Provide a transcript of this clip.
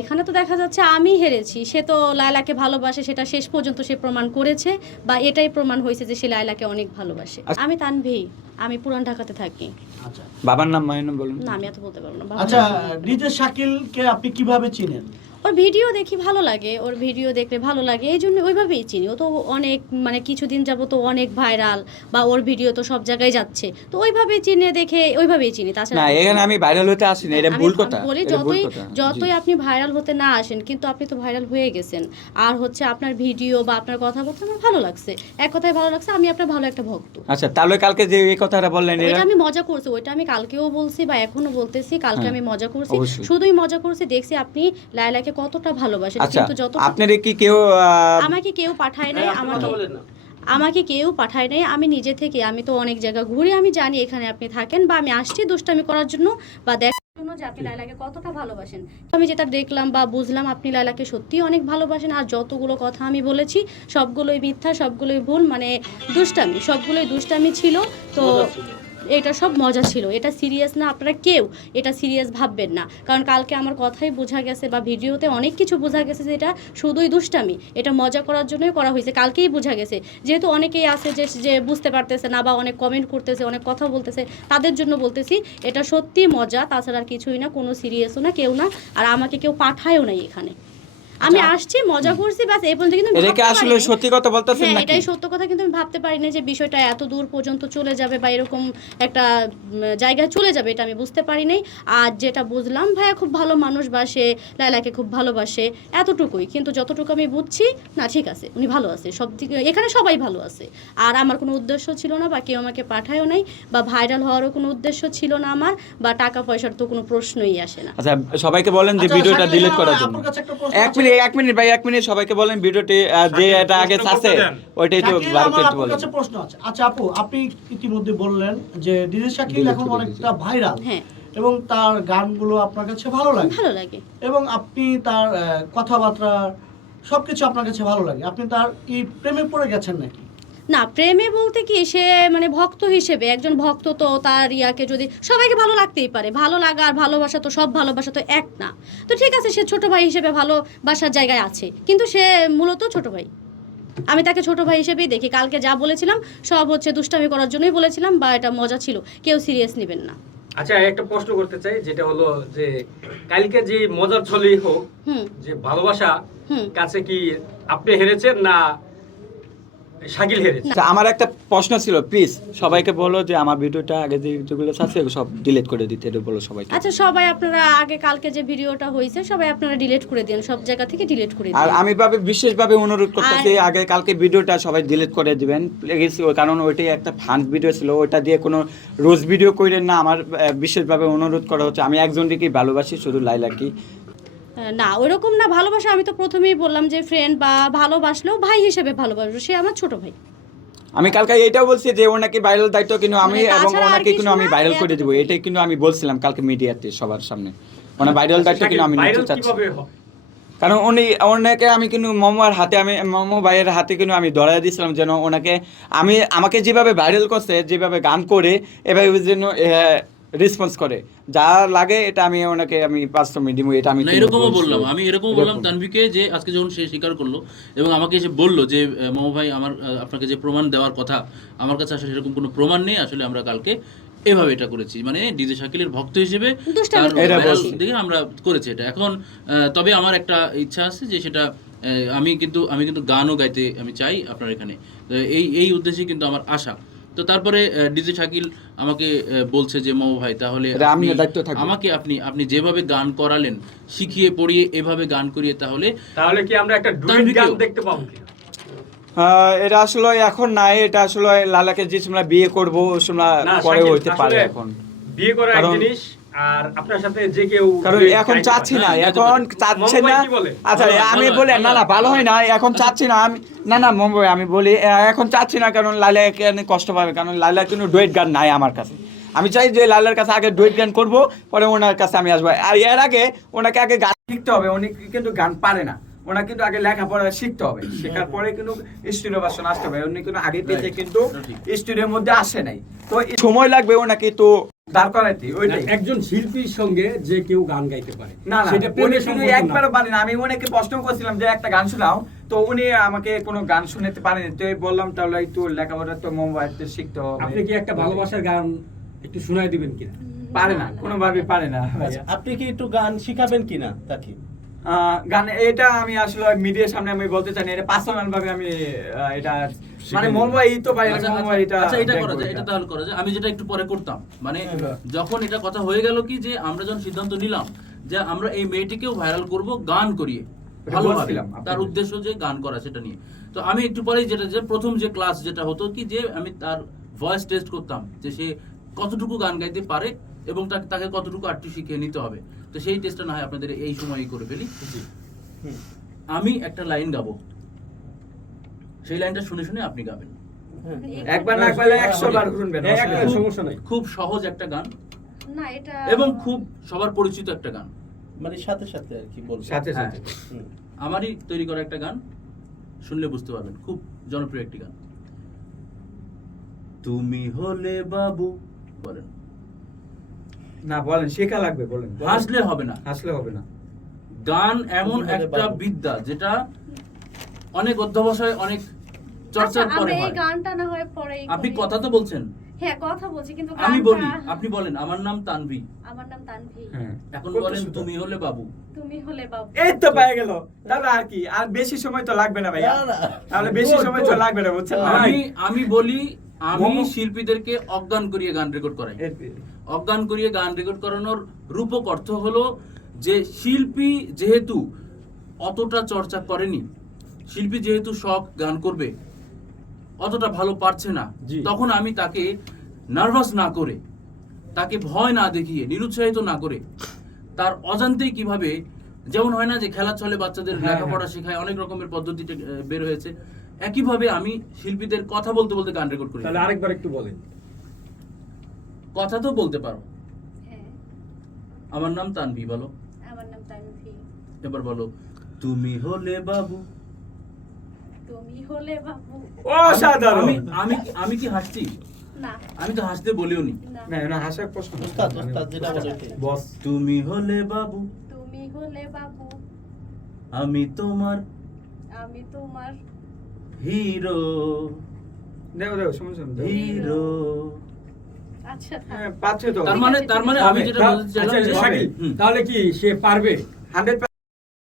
এখানে তো দেখা যাচ্ছে আমি হেরেছি। সে তো লায়লাকে ভালোবাসে সেটা শেষ পর্যন্ত সে প্রমাণ করেছে বা এটাই প্রমাণ হয়েছে যে সে লায়লাকে অনেক ভালোবাসে। আচ্ছা। আমি তানভি আমি পুরান ঢাকাতে থাকি। আচ্ছা। বাবার নাম মায়ের নাম বলুন। না আমি এত বলতে পারব না। আচ্ছা নিজের শাকিলকে আপনি কীভাবে চিনেন? ওর ভিডিও দেখি ভালো লাগে ওর ভিডিও দেখলে ভালো লাগে এই জন্য ওইভাবেই চিনি। ও তো অনেক মানে কিছুদিন যাব তো অনেক ভাইরাল বা ওর ভিডিও তো সব জায়গায় যাচ্ছে। তো ওইভাবেই চিনে দেখে ওইভাবেই চিনি। না তাছাড়া এখানে আমি ভাইরাল হতে আসিনি এটা ভুল কথা বলি যতই যতই আপনি ভাইরাল হতে না আসেন কিন্তু আপনি তো ভাইরাল হয়ে গেছেন। আর হচ্ছে আপনার ভিডিও বা আপনার কথাবার্তা আমার ভালো লাগছে। এক কথায় ভালো লাগছে আমি আপনার ভালো একটা ভক্ত। আচ্ছা তাহলে কালকে যে এই কথাটা বললেন এটা আমি মজা করছি ওইটা আমি কালকেও বলছি বা এখনও বলতেছি কালকে হ্যাঁ, আমি মজা করছি। শুধুই মজা করছি দেখছি আপনি লায়লাকে কতটা ভালোবাসেন আচ্ছা কিন্তু যত আপনার কি কেউ আমাকে কেউ পাঠায় নাই আমাকে আমাকে কেউ পাঠায় নাই আমি নিজে থেকে আমি তো অনেক জায়গা ঘুরে আমি জানি এখানে আপনি থাকেন বা আমি আসছি দুষ্টামি করার জন্য বা দেখার জন্য যে আপনি লাইলাকে কতটা ভালোবাসেন। তো আমি যেটা দেখলাম বা বুঝলাম আপনি লাইলাকে সত্যিই অনেক ভালোবাসেন আর যতগুলো কথা আমি বলেছি সবগুলোই মিথ্যা সবগুলোই ভুল মানে দুষ্টামি সবগুলোই দুষ্টামি ছিল তো এটা সব মজা ছিল। এটা সিরিয়াস না আপনারা কেউ, এটা সিরিয়াস ভাববেন না। কারণ কালকে আমার কথাই বোঝা গেছে বা ভিডিওতে অনেক কিছু বোঝা গেছে যে এটা শুধুই দুষ্টামি। এটা মজা করার জন্যই করা হয়েছে। কালকেই বোঝা গেছে। যেহেতু অনেকেই আছে যে যে বুঝতে পারতেছে না বা অনেক কমেন্ট করতেছে, অনেক কথা বলতেছে, তাদের জন্য বলতেছি, এটা সত্যি মজা। তাছাড়া আর কিছুই না, কোনো সিরিয়াসও না, কেউ না। আর আমাকে কেউ পাঠায়ও নাই এখানে। আমি আসছি মজা করছি বাস এই পর্যন্ত কিন্তু এটা আসলে সত্যি কথা বলতেছেন হ্যাঁ নাকি? এটাই সত্য কথা কিন্তু আমি ভাবতে পারি না যে বিষয়টা এত দূর পর্যন্ত চলে যাবে বা এরকম একটা জায়গায় চলে যাবে এটা আমি বুঝতে পারি নাই। আর যেটা বুঝলাম ভাইয়া খুব ভালো মানুষ বাসে লাইলাকে খুব ভালোবাসে এতটুকুই। কিন্তু যতটুকু আমি বুঝছি না ঠিক আছে উনি ভালো আছে সব দিকে এখানে সবাই ভালো আছে। আর আমার কোনো উদ্দেশ্য ছিল না বা কেউ আমাকে পাঠায়ও নাই বা ভাইরাল হওয়ারও কোনো উদ্দেশ্য ছিল না আমার বা টাকা পয়সার তো কোনো প্রশ্নই আসে না। আচ্ছা সবাইকে বলেন যে আচ্ছা, ভিডিওটা ডিলিট করার জন্য। এক মিনিট এক মিনিট ভাই এক মিনিট সবাইকে বলেন ভিডিওটি যে এটা আগে আছে ওইটাই তো কাছে প্রশ্ন আছে। আচ্ছা আপু আপনি ইতিমধ্যে বললেন যে ডিজে শাকিল এখন অনেকটা ভাইরাল হ্যাঁ। এবং তার গানগুলো আপনার কাছে ভালো লাগে। ভালো লাগে। এবং আপনি তার আহ, কথাবার্তা সবকিছু আপনার কাছে ভালো লাগে। আপনি তার কি প্রেমে পড়ে গেছেন নাকি? না প্রেমে বলতে কি সে মানে ভক্ত হিসেবে একজন ভক্ত তো তার ইয়াকে যদি সবাইকে ভালো লাগতেই পারে। ভালো লাগা আর ভালোবাসা তো সব ভালোবাসা তো এক না। তো ঠিক আছে সে ছোট ভাই হিসেবে ভালোবাসার জায়গায় আছে কিন্তু সে মূলত ছোট ভাই। আমি তাকে ছোট ভাই হিসেবেই দেখি। কালকে যা বলেছিলাম সব হচ্ছে দুষ্টামি করার জন্যই বলেছিলাম বা এটা মজা ছিল। কেউ সিরিয়াস নেবেন না। আচ্ছা একটা প্রশ্ন করতে চাই যেটা হলো যে কালকে যে মজার ছলেই হোক যে ভালোবাসা কাছে কি আপনি হেরেছেন না শাকিল হেরেছে আচ্ছা, আমার একটা প্রশ্ন ছিল প্লিজ সবাইকে বলো যে আমার ভিডিওটা আগে যে যেগুলো আছে সব ডিলিট করে দিতে এটা বলো সবাইকে। আচ্ছা সবাই আপনারা আগে কালকে যে ভিডিওটা হয়েছে সবাই আপনারা ডিলিট করে দিন সব জায়গা থেকে ডিলিট করে আর দিন আমি ভাবে বিশেষভাবে অনুরোধ করতেছি আগে কালকে ভিডিওটা সবাই ডিলিট করে দিবেন। প্লিজ কারণ ওইটাই একটা ফান্ড ভিডিও ছিল ওইটা দিয়ে কোনো রোজ ভিডিও করেন না আমার আহ, বিশেষভাবে অনুরোধ করা হচ্ছে। আমি একজনকেই ভালোবাসি? শুধু লাইলাকি। না ওইরকম না ভালোবাসা আমি তো প্রথমেই বললাম যে ফ্রেন্ড বা ভালোবাসলেও ভাই হিসেবে ভালোবাসবো সে আমার ছোট ভাই। আমি কালকে এটাও বলছি যে ওনাকে ভাইরাল দায়িত্ব কিন্তু আমি মানে এবং ওনাকে কিন্তু আমি ভাইরাল করে দিব এটাই কিন্তু আমি বলছিলাম কালকে মিডিয়াতে সবার সামনে। ওনার ভাইরাল দায়িত্ব কিন্তু আমি নিতে চাচ্ছি কারণ উনি ওনাকে আমি কিন্তু মোমোর হাতে আমি মমো ভাইয়ের হাতে কিন্তু আমি ধরাই দিয়েছিলাম যেন ওনাকে আমি আমাকে যেভাবে ভাইরাল করছে যেভাবে গান করে এভাবে যেন রেসপন্স করে। যা লাগে এটা আমি ওনাকে আমি বাস্তবে দিব এটা আমি না এরকমও বললাম আমি এরকম। বললাম। তানভিকে যে আজকে যখন সে স্বীকার করল এবং আমাকে এসে বলল যে আহ, ভাই আমার আপনাকে যে প্রমাণ দেওয়ার কথা আমার কাছে আসলে এরকম কোনো প্রমাণ নেই আসলে আমরা কালকে এভাবে এটা করেছি। মানে ডিজে শাকিলের ভক্ত হিসেবে। দেখে আমরা করেছি এটা। এখন আহ, তবে আমার একটা ইচ্ছা আছে যে সেটা আহ, আমি কিন্তু আমি কিন্তু গানও গাইতে আমি চাই আপনার এখানে। এই এই উদ্দেশ্যে কিন্তু আমার আশা। তো তারপরে ডিজে শাকিল আমাকে বলছে যে মামু ভাই তাহলে। আমাকে আপনি আপনি যেভাবে গান করালেন শিখিয়ে পড়িয়ে এভাবে গান করিয়ে তাহলে তাহলে কি আমরা একটা গান দেখতে পাবো এটা আসলে এখন নাই এটা আসলে লালাকে যে সময় বিয়ে করব সময় পরে হইতে পারে এখন বিয়ে করা এক জিনিস আর আপনার সাথে যে কেউ কারণ এখন চাচ্ছি না হ্যাঁ, এখন চাচ্ছে না। আচ্ছা আমি বলি না না ভালো হয় না এখন চাচ্ছি না আমি না না মুম্বাই আমি বলি এখন চাচ্ছি না কারণ লাইলা এখানে কষ্ট পাবে কারণ লাইলার কোনো ডুয়েট গান নাই আমার কাছে। আমি চাই যে লাইলার কাছে আগে ডুয়েট গান করব পরে ওনার কাছে আমি আসব। আর এর আগে ওনাকে আগে গান শিখতে হবে উনি কিন্তু গান পারে না। ওনাকে কিন্তু আগে লেখাপড়া শিখতে হবে শেখার পরে কিন্তু স্টুডিও বাসন আসতে হবে। উনি কিন্তু আগে থেকে কিন্তু। স্টুডিওর মধ্যে আসে নাই। তো সময় লাগবে ওনাকে তো দাঁড় করাইতে ওইটাই। একজন শিল্পীর সঙ্গে যে কেউ গান গাইতে পারে না সেটা উনি শুধু একবারও পারে না আমি ওনাকে প্রশ্ন করছিলাম যে একটা গান শোনাও তো উনি আমাকে কোনো গান শুনাতে পারেনি তো বললাম তাহলে একটু লেখাপড়া তো মোবাইল শিখতে হবে। আপনি কি একটা ভালোবাসার গান একটু শোনাই দিবেন কিনা? পারে না কোনোভাবে পারে না আচ্ছা, আপনি কি একটু গান শিখাবেন কিনা তাকে? আহ, গান এটা আমি আসলে মিডিয়ার সামনে আমি বলতে চাই না এটা পার্সোনাল ভাবে আমি এটা মানে মুম্বাই তো ভাই আচ্ছা, এটা আচ্ছা, এটা করা যায় এটা। তাহলে করা যায় আমি যেটা একটু পরে করতাম মানে। যখন এটা কথা হয়ে গেল কি যে আমরা যখন সিদ্ধান্ত নিলাম যে আমরা এই মেয়েটিকেও ভাইরাল করব গান করিয়ে ভালোভাবে তার উদ্দেশ্য যে গান করা সেটা নিয়ে। তো আমি একটু পরেই যেটা যে প্রথম যে ক্লাস যেটা হতো কি যে আমি তার ভয়েস টেস্ট করতাম যে সে কতটুকু গান গাইতে পারে এবং তাকে তাকে কতটুকু আরটি শিখিয়ে নিতে হবে। তো সেই টেস্টটা না হয় আপনাদের এই সময়ই করে ফেলি। আমি একটা লাইন গাবো। সেই লাইনটা শুনে শুনে আপনি গাবেন। হ্যাঁ। একবার না একবার একশো বার শুনবেন হ্যাঁ, অসুবিধা সমস্যা নাই। খুব সহজ একটা গান। না এটা এবং খুব সবার পরিচিত একটা গান। মানে সাথে সাথে আর কি বলব। সাথে হ্যাঁ। সাথে আমারই তৈরি করা একটা গান শুনলে বুঝতে পারবেন খুব জনপ্রিয় একটি গান। তুমি হলে বাবু। বলেন। না বলেন শেখা লাগবে বলেন। বলেন। হাসলে হবে না। হাসলে হবে না। গান এমন একটা বিদ্যা যেটা অনেক অধ্যবসায় অনেক চর্চার আচ্ছা, পরে আমি এই হয়। গানটা না হয় পরে আপনি কথা তো বলছেন। হ্যাঁ কথা বলছি কিন্তু আমি বলি আপনি বলেন আমার নাম তানভি। আমার নাম তানভি। হ্যাঁ। এখন বলেন তুমি হলে বাবু। তুমি হলে বাবু। এই তো পেয়ে গেল। তাহলে আর কি? আর বেশি সময় তো লাগবে না ভাইয়া। না, না। তাহলে বেশি সময় তো লাগবে না বুঝছেন আমি আমি বলি আমি শিল্পীদেরকে অজ্ঞান করিয়ে গান রেকর্ড করাই। অজ্ঞান করিয়ে গান রেকর্ড করানোর রূপক অর্থ হলো যে শিল্পী যেহেতু অতটা চর্চা করেনি শিল্পী যেহেতু শখ গান করবে অতটা ভালো পারছে না। তখন আমি তাকে নার্ভাস না করে তাকে ভয় না দেখিয়ে নিরুৎসাহিত না করে তার অজান্তেই কীভাবে যেমন হয় না যে খেলার ছলে বাচ্চাদের হ্যাঁ, লেখাপড়া শেখায় অনেক রকমের পদ্ধতি বের হয়েছে। একইভাবে আমি শিল্পীদের কথা বলতে বলতে গান রেকর্ড করি। তাহলে আরেকবার একটু বলেন। কথা তো বলতে পারো। হ্যাঁ। আমার নাম তানভি বলো। আমার নাম তানভি। এবার বলো তুমি হলে বাবু তুমি হলে বাবু। অসাধারণ। আমি আমি আমি কি হাসছি? না। আমি তো হাসতে বলিও নি। না। না হাসার প্রশ্ন না। উস্তাদ, উস্তাদ যেটা বলে বস। তুমি হলে বাবু। তুমি হলে বাবু। আমি তোমার আমি তোমার হিরো। দেও দেও শুনুন শুনুন হিরো। আচ্ছা হ্যাঁ পাচ্ছে তো। তার মানে তার মানে আমি যেটা বলতে চাইলাম আচ্ছা। তাহলে কি সে পারবে? হান্ড্রেড